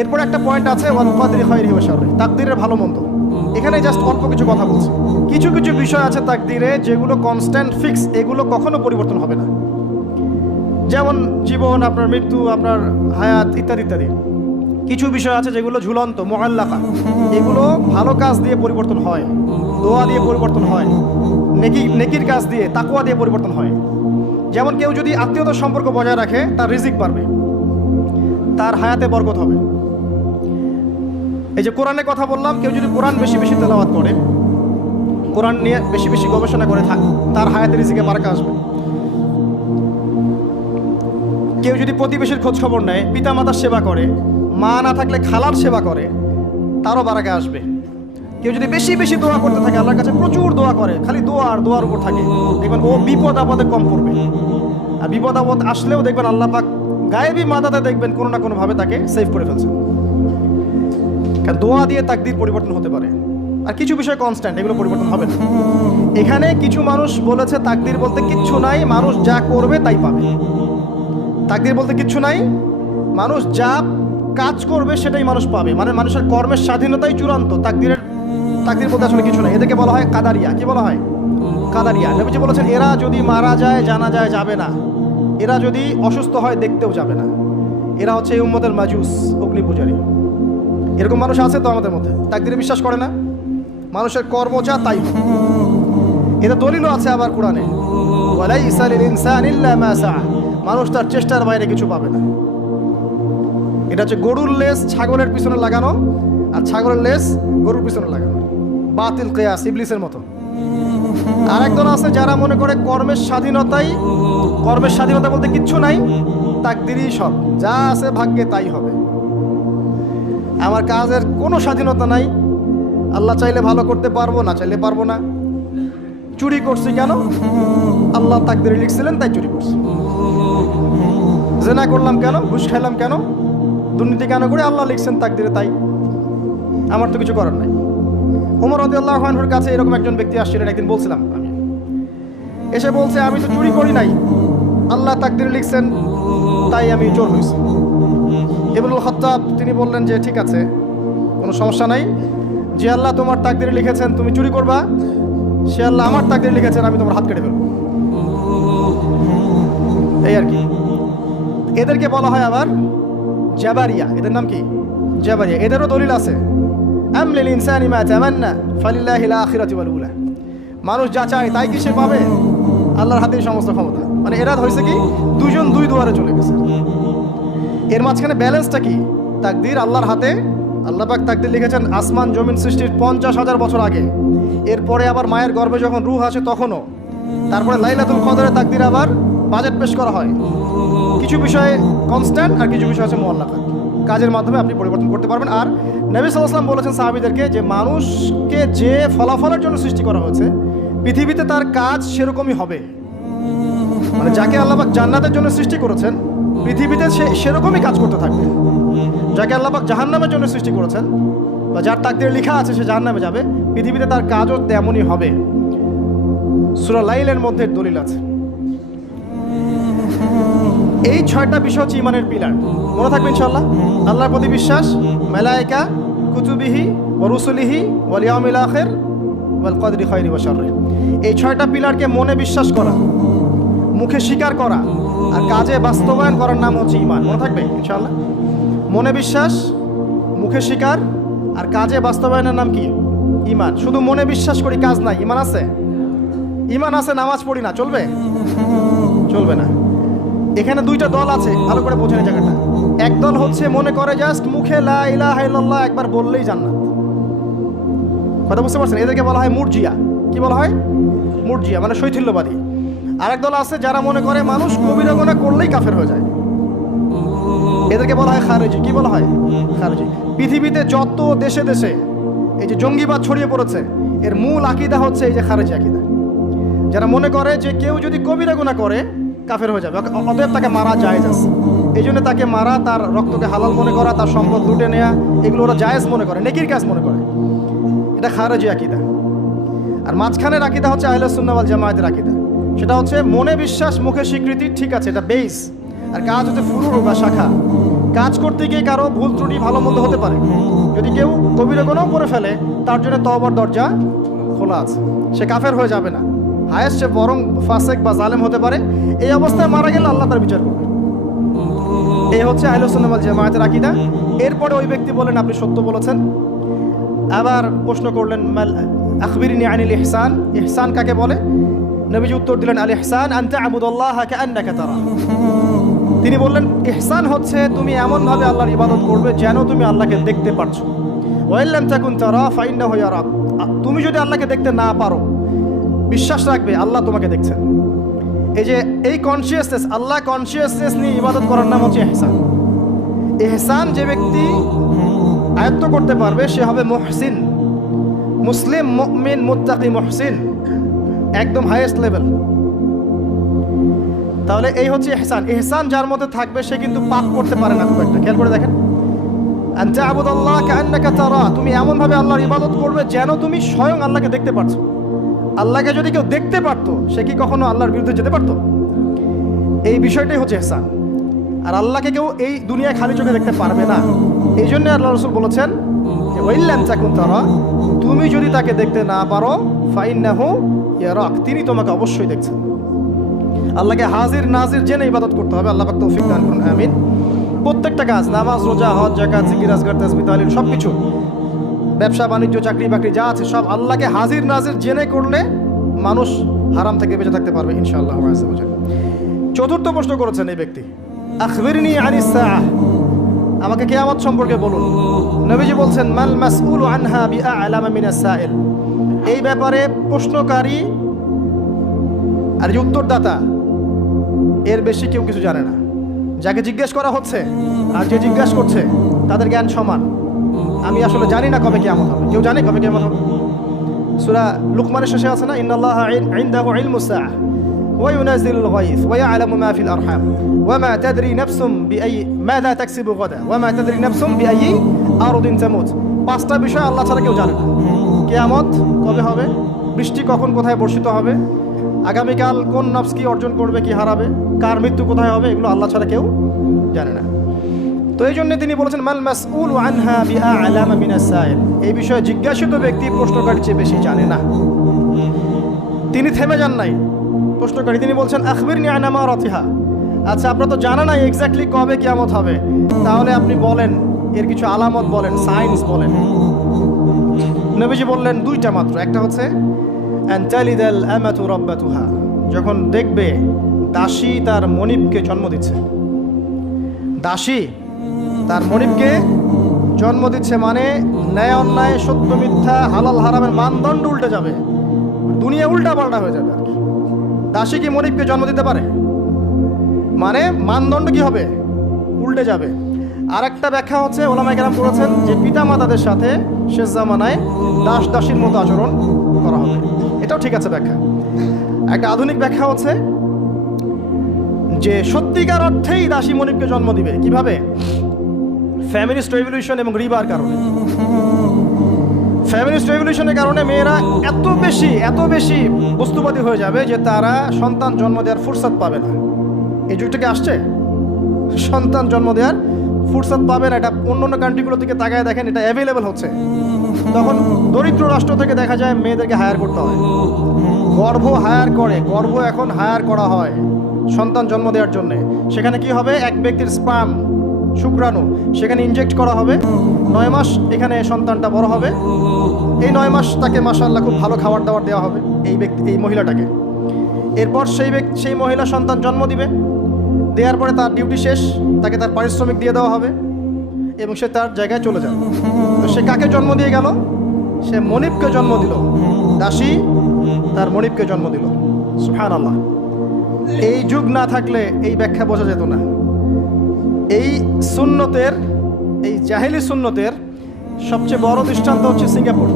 এরপর একটা পয়েন্ট আছে ওয়াল কদরি খায়রিহি ওয়া শাররিহি, তাকদীরের ভালো মন্দ। এখানে জাস্ট অল্প কিছু কথা বলছি। কিছু কিছু বিষয় আছে তাকদীরে যেগুলো কনস্ট্যান্ট ফিক্স, এগুলো কখনো পরিবর্তন হবে না। যেমন জীবন, আপনার মৃত্যু, আপনার হায়াত ইত্যাদি ইত্যাদি। কিছু বিষয় আছে যেগুলো ঝুলন্ত, মুআল্লাকা, এগুলো ভালো কাজ দিয়ে পরিবর্তন হয়, দোয়া দিয়ে পরিবর্তন হয়, নেকির কাজ দিয়ে, তাকওয়া দিয়ে পরিবর্তন হয়। যেমন কেউ যদি আত্মীয়তার সম্পর্ক বজায় রাখে, তার রিজিক বাড়বে, তার হায়াতে বরকত হবে। এই যে কোরআনের কথা বললাম, কেউ যদি কোরআন বেশি বেশি তেলাওয়াত করে, কোরআন নিয়ে বেশি বেশি গবেষণা করে থাকে, তার হায়াতে রিজিকে বারাকা আসবে। কেউ যদি প্রতিবেশীর খোঁজ খবর নেয়, পিতা মাতার সেবা করে, মা না থাকলে খালার সেবা করে, তারও বারাকা আসবে। কেউ যদি বেশি বেশি দোয়া করতে থাকে, আল্লাহর কাছে প্রচুর দোয়া করে, খালি দোয়া আর দোয়ার উপর থাকে, দেখবেন ও বিপদ আপদে কম পড়বে। আর বিপদ আপদ আসলেও দেখবেন আল্লাহ পাক গায়েবী মাদাতে দেখবেন কোনো না কোনোভাবে তাকে সেভ করে ফেলছে। কারণ দোয়া দিয়ে তাকদীর পরিবর্তন হতে পারে। আর কিছু বিষয় কনস্ট্যান্ট, এগুলো পরিবর্তন হবে না। এখানে কিছু মানুষ বলেছে তাকদীর বলতে কিচ্ছু নাই, মানুষ যা করবে তাই পাবে। তাকদীর বলতে কিচ্ছু নাই, মানুষ যা কাজ করবে সেটাই মানুষ পাবে, মানে মানুষের কর্মের স্বাধীনতাই চূড়ান্ত। তাকদীর বলতে আসলে কিছু নাই। এদেরকে বলা হয় কাদারিয়া। কি বলা হয়? কাদারিয়া। নবীজি বলেছেন এরা যদি মারা যায় জানাজায় যাবে না, এরা যদি অসুস্থ হয় দেখতেও যাবে না, এরা হচ্ছে এই উম্মতের মাজুস, অগ্নি পূজারী। এরকম মানুষ আছে তো আমাদের মধ্যে, তাকদীরে বিশ্বাস করে না, মানুষের কর্ম যা তাই। এটা দলিলও আছে আবার কোরআনে, ওয়ালাইসা লিল ইনসানি ইল্লা মা সাআ, মানুষ তার চেষ্টার বাইরে কিছু পাবে না। এটা হচ্ছে গরুর লেজ ছাগলের পিছনে লাগানো, আর ছাগলের লেজ গরুর পিছনে লাগানো, বাতিল কিয়াস, ইবলিসের মতো। আর একদল আছে যারা মনে করে কর্মের স্বাধীনতা বলতে কিচ্ছু নাই, তাকদীরই সব, যা আছে ভাগ্যে তাই হবে। আমার কাজের কোনো স্বাধীনতা নাই, আল্লাহ চাইলে ভালো করতে পারবো, না চাইলে পারবো না। চুরি করছি কেন? আল্লাহ তাকদীরে লিখছিলেন তাই চুরি করছি। জেনা করলাম কেন? ঘুষ খাইলাম কেন? দুর্নীতি কেন করে? আল্লাহ লিখছেন তাকদীরে তাই, আমার তো কিছু করার নাই। ওমর রাদিয়াল্লাহু আনহুর কাছে এরকম একজন ব্যক্তি আসছিলেন, একদিন বলছিলাম আমি, এসে বলছে আমি তো চুরি করি নাই, আল্লাহ তাকদীরে লিখছেন তাই আমি চোর হয়েছি। ইবনুল খাত্তাব তিনি বললেন যে ঠিক আছে, কোনো সমস্যা নাই, যে আল্লাহ তোমার তাকদীরে লিখেছেন তুমি চুরি করবা, সে আল্লাহ আমার তাকদীরে লিখেছেন আমি তোমার হাত কেটে ফেলবো। এই আর কি। এদেরকে বলা হয় আবার জাবারিয়া। এদের নাম কি? জাবারিয়া। এদেরও দলিল আছে, আম লিল ইনসানি মা তামান্না ফালিল্লাহিল আখিরাতু ওয়াল উলা, মানুষ যা চায় তাই কি সে পাবে? আল্লাহর হাতেই সমস্ত ক্ষমতা। মানে এরা হয়েছে কি, দুজন দুই দুয়ারে চলে গেছে। এর মাঝখানে ব্যালেন্সটা কি? তাকদীর আল্লাহর হাতে। আল্লাহ পাক তাকদীর লিখেছেন আসমান জমিন সৃষ্টির 50,000 বছর আগে, এরপরে আবার মায়ের গর্ভে যখন রূহ আসে তখনও, তারপরে লাইলাতুল কদরে তাকদীর আবার বাজেট পেশ করা হয়। কিছু বিষয়ে কনস্ট্যান্ট আর কিছু বিষয় আছে মুআল্লাকা, কাজের মাধ্যমে আপনি পরিবর্তন করতে পারবেন। আর নবী সাল্লাল্লাহু আলাইহি ওয়াসাল্লাম বলেছেন সাহাবীদেরকে যে মানুষকে যে ফলাফলের জন্য সৃষ্টি করা হয়েছে, পৃথিবীতে তার কাজ সেরকমই হবে। মানে যাকে আল্লাহ পাক জান্নাতের জন্য সৃষ্টি করেছেন, পৃথিবীতে সে সেরকমই কাজ করতে থাকবে। যাকে আল্লাহ পাক জাহান্নামের জন্য সৃষ্টি করেছেন, বা যার তাকদীরে লেখা আছে সে জাহান্নামে যাবে, পৃথিবীতে তার কাজও তেমনই হবে। সূরা লাইলের মধ্যে দলিল আছে। এই 6টা বিষয় হচ্ছে ইমানের পিলার, মনে থাকবে ইনশাআল্লাহ। আল্লাহর প্রতি বিশ্বাস, মালায়েকা, কুতুবিহি ওয়া রুসুলিহি ওয়াল ইয়াউমিল আখির ওয়াল কদরি খায়রি ওয়া শাররি। এই 6টা পিলারকে মনে বিশ্বাস করা, মুখে স্বীকার করা আর কাজে বাস্তবায়ন করার নাম হচ্ছে ঈমান। মনে থাকবে ইনশাআল্লাহ। মনে বিশ্বাস, মুখে স্বীকার আর কাজে বাস্তবায়নের নাম কি? ঈমান। শুধু মনে বিশ্বাস করি, কাজ নাই, ঈমান আছে? ঈমান আছে, নামাজ পড়ি না, চলবে? চলবে না। এখানে 2টা দল আছে, ভালো করে বোঝেন এই জায়গাটা। এক দল হচ্ছে মনে করে জাস্ট মুখে লা ইলাহা ইল্লাল্লাহ একবার বললেই জান্নাত। কথা বুঝতে পারছেন? এদেরকে বলা হয় মুরজিয়া। কি বলা হয়? মুরজিয়া, মানে শৈথিল্যবাদী। আরেক দল আছে যারা মনে করে মানুষ কবিরা গুনাহ করলেই কাফের হয়ে যায়, এদেরকে বলা হয় খারেজি। কি বলা হয়? খারেজি। পৃথিবীতে যত দেশে দেশে এই যে জঙ্গিবাদ ছড়িয়ে পড়েছে, এর মূল আকীদা হচ্ছে এই যে খারেজি আকীদা। যারা মনে করে যে কেউ যদি কবিরা গুনাহ করে কাফের হয়ে যাবে, অতএব তাকে মারা জায়েজ আছে, এই জন্য তাকে মারা, তার রক্তকে হালাল মনে করা, তার সম্পদ লুটে নেওয়া, এগুলো ওরা জায়েজ মনে করে, নেকির কাজ মনে করে। এটা খারেজি আকীদা। আর মাঝখানের আকীদা হচ্ছে আহলে সুন্নাহ ওয়াল জামায়াতের আকীদা। সেটা হচ্ছে মনে বিশ্বাস, মুখে স্বীকৃতি, ঠিক আছে, এটা বেস, আর কাজ হচ্ছে ফুরু বা শাখা। কাজ করতে গিয়ে কারো ভুল ত্রুটি ভালো মন্দ হতে পারে, যদি কেউ কবিরা গুনাহ করে ফেলে তার জন্য তওবার দরজা খোলা আছে, সে কাফের হয়ে যাবে না, হায়েস্ট সে বরং ফাসেক বা জালেম হতে পারে। এই অবস্থায় মারা গেলে আল্লাহ তার বিচার করবে। এই হচ্ছে আহলুস সুন্নাহ ওয়াল জামায়াতের আকীদা। এরপরে ওই ব্যক্তি বলেন আপনি সত্য বলেছেন। আবার প্রশ্ন করলেন আখবিরনি আনিল ইহসান, ইহসান কাকে বলে? নবীজি উত্তর দিলেন আল ইহসান আন তা'বুদাল্লাহা কাআন্নাকা তারা। তিনি বললেন ইহসান হচ্ছে তুমি এমনভাবে আল্লাহর ইবাদত করবে যেন তুমি আল্লাহকে দেখতে পারছো। ওয়া ইল্লাম তাকুন তারা ফাইন্নাহু ইয়ারাক। তুমি যদি আল্লাহকে দেখতে না পারো, বিশ্বাস রাখবে আল্লাহ তোমাকে দেখছেন। এই যে এই কনসিয়াসনেস, আল্লাহ কনসিয়াসনেস নিয়ে ইবাদত করার নাম হচ্ছে ইহসান। ইহসান যে ব্যক্তি আয়ত্ত করতে পারবে সে হবে মুহসিন, মুসলিম, মুমিন, মুত্তাকি, মুহসিন, একদম হাইয়েস্ট লেভেল। তাহলে এই হচ্ছে ইহসান। ইহসান যার মধ্যে থাকবে সে কিন্তু পাপ করতে পারে না খুব একটা। খেয়াল করে দেখেন, আন তা'বুদাল্লাহা কাআন্নাকা তারা, তুমি এমনভাবে আল্লাহর ইবাদত করবে যেন তুমি স্বয়ং আল্লাহকে দেখতে পারছো। আল্লাহকে যদি কেউ দেখতে পারতো সে কি কখনো আল্লাহর বিরুদ্ধে যেতে পারতো? এই বিষয়টাই হচ্ছে ইহসান। আর আল্লাহকে কেউ এই দুনিয়ায় খালি চোখে দেখতে পারবে না। এই জন্য আল্লাহ রাসূল বলেছেন যে ওয়া ইল্লাম তাকুন তারা, তুমি যদি তাকে দেখতে না পারো ফাইন্নাহু ইয়ারাক, তিনি তোমাকে অবশ্যই দেখছেন। আল্লাহকে হাজির নাজির জেনে ইবাদত করতে হবে। আল্লাহ পাক তৌফিক দান করুন, আমিন। প্রত্যেকটা কাজ, নামাজ, রোজা, হজ, যাকাত, জিকির, আজকার, তাসবিহ, তাহলিল, সব কিছু, ব্যবসা বাণিজ্য, চাকরি বাকরি যা আছে সব আল্লাহকে হাজির নাজির জেনে করলে মানুষ হারাম থেকে বেঁচে থাকতে পারবে ইনশাআল্লাহ। চতুর্থ প্রশ্ন করেছেন এই ব্যক্তি, আখবিরনি আনিস সাআহ, আমাকে কিয়ামত সম্পর্কে বলুন। নবীজি বলছেন মাল মাসউলু আনহা বিআ'লামা মিনাস সাইল, এই ব্যাপারে প্রশ্নকারী আর যে উত্তরদাতা এর বেশি কেউ কিছু জানে না। যাকে জিজ্ঞেস করা হচ্ছে আর যে জিজ্ঞাসা করছে তাদের জ্ঞান সমান। আমি আসলে জানি না কবে কিয়ামত হবে। কেউ জানে কবে কিয়ামত হবে? সূরা লুকমানের শেষে আছে না, ইন্নাল্লাহা ইনদাহু ইলমুস সাআহ ওয়া ইউনাজ্জিলুল গায়থ ওয়া ইয়ালামু মা ফিল আরহাম ওয়া মা তাদরি নাফসুম বিআই মাযা তাকসিবু গাদা ওয়া মা তাদরি নাফসুম বিআই আরদিন তামুত। পাঁচটা বিষয় আল্লাহ ছাড়া কেউ জানে না। কিয়ামত কবে হবে, বৃষ্টি কখন কোথায় বর্ষিত হবে, আগামীকাল কোন নফস কি অর্জন করবে কি হারাবে, কার মৃত্যু কোথায় হবে, এগুলো আল্লাহ ছাড়া কেউ জানে না। তো এই জন্য তিনি বলেছেন মাল মাসউলু আনহা বিআ'লামা মিনাস সাইল, এই বিষয়ে জিজ্ঞাসিত ব্যক্তি প্রশ্নকারীর চেয়ে বেশি জানে না। তিনি থেমে যান নাই প্রশ্নকারী, তিনি বলছেন আখবিরনি আন আমারাতিহা, আচ্ছা আপনার তো জানা নাই এক্স্যাক্টলি কবে কিয়ামত হবে, তাহলে আপনি বলেন এর কিছু আলামত বলেন, সাইন্স বলেন। নবীজি বললেন দুইটা মাত্র। একটা হচ্ছে আন তালিদাল আমাতু রাব্বাতুহা, যখন দেখবে দাসী তার মনিবকে জন্ম দিচ্ছে। দাসী তার মনিবকে জন্ম দিচ্ছে মানে ন্যায় অন্যায়, সত্য মিথ্যা, হালাল হারামের মানদণ্ড উল্টে যাবে, দুনিয়া উল্টা পাল্টা হয়ে যাবে। আর কি দাসী কি মনিবকে জন্ম দিতে পারে? মানে মানদণ্ড কি হবে? উল্টে যাবে। আর একটা ব্যাখ্যা হচ্ছে ওলামায়ে কেরাম বলেছেন যে পিতা মাতাদের সাথে শেষ জামানায় দাস দাসীর মতো আচরণ করা হবে। এটাও ঠিক আছে ব্যাখ্যা। একটা আধুনিক ব্যাখ্যা হচ্ছে যে সত্যিকার অর্থেই দাসী মনিবকে জন্ম দিবে। কিভাবে? ফ্যামিলিস্ট রেভলিউশন এবং রিবার কারণে। ফ্যামিলিস্ট রেভলিউশনের কারণে মেয়েরা এত বেশি বস্তুবাদী হয়ে যাবে যে তারা সন্তান জন্ম দেওয়ার ফুরসত পাবে না। এই যুগটাকে আসছে, সন্তান জন্ম দেওয়ার ফুরসত পাবে না। এটা অন্য কান্ট্রিগুলোর দিকে তাকায় দেখেন, এটা অ্যাভেলেবেল হচ্ছে। তখন দরিদ্র রাষ্ট্র থেকে দেখা যায় মেয়েদেরকে হায়ার করতে হয়, গর্ভ এখন হায়ার করা হয় সন্তান জন্ম দেওয়ার জন্য। সেখানে কি হবে, এক ব্যক্তির স্পার্ম, শুক্রাণু সেখানে ইনজেক্ট করা হবে। 9 মাস এখানে সন্তানটা বড় হবে। এই 9 মাস তাকে মাশাআল্লাহ খুব ভালো খাবার দাবার দেওয়া হবে এই মহিলাটাকে। এরপর সেই মহিলা সন্তান জন্ম দিবে। দেওয়ার পরে তার ডিউটি শেষ, তাকে তার পারিশ্রমিক দিয়ে দেওয়া হবে এবং সে তার জায়গায় চলে যাবে। তো সে কাকে জন্ম দিয়ে গেল? সে মনিবকে জন্ম দিল। দাসী তার মনিবকে জন্ম দিল। সুবহানাল্লাহ। এই যুগ না থাকলে এই ব্যাখ্যা বোঝা যেত না। এই সুন্নতের, এই জাহেলি সুন্নতের সবচেয়ে বড় দৃষ্টান্ত হচ্ছে সিঙ্গাপুর।